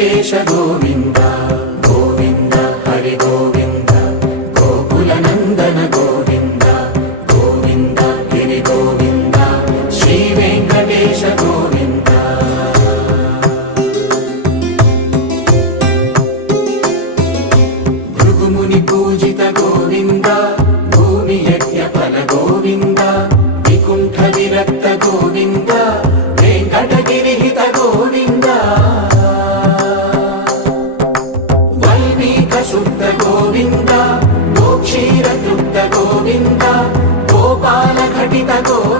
వెంకటేశ గోవింద గోవింద హరి గోవింద గోకుల నందన గోవింద గోవింద గిరి గోవింద శ్రీ వెంకటేశ గోవింద భృగుముని పూజిత గోవింద భూమి యజ్ఞ ఫల గోవింద వికుంఠ విరక్త గోవింద వెంకటగిరిహిత గోవింద వల్మీక శుద్ధ గోవింద గోక్షీర తృప్త గోవింద గోపాల ఘటిత గోవింద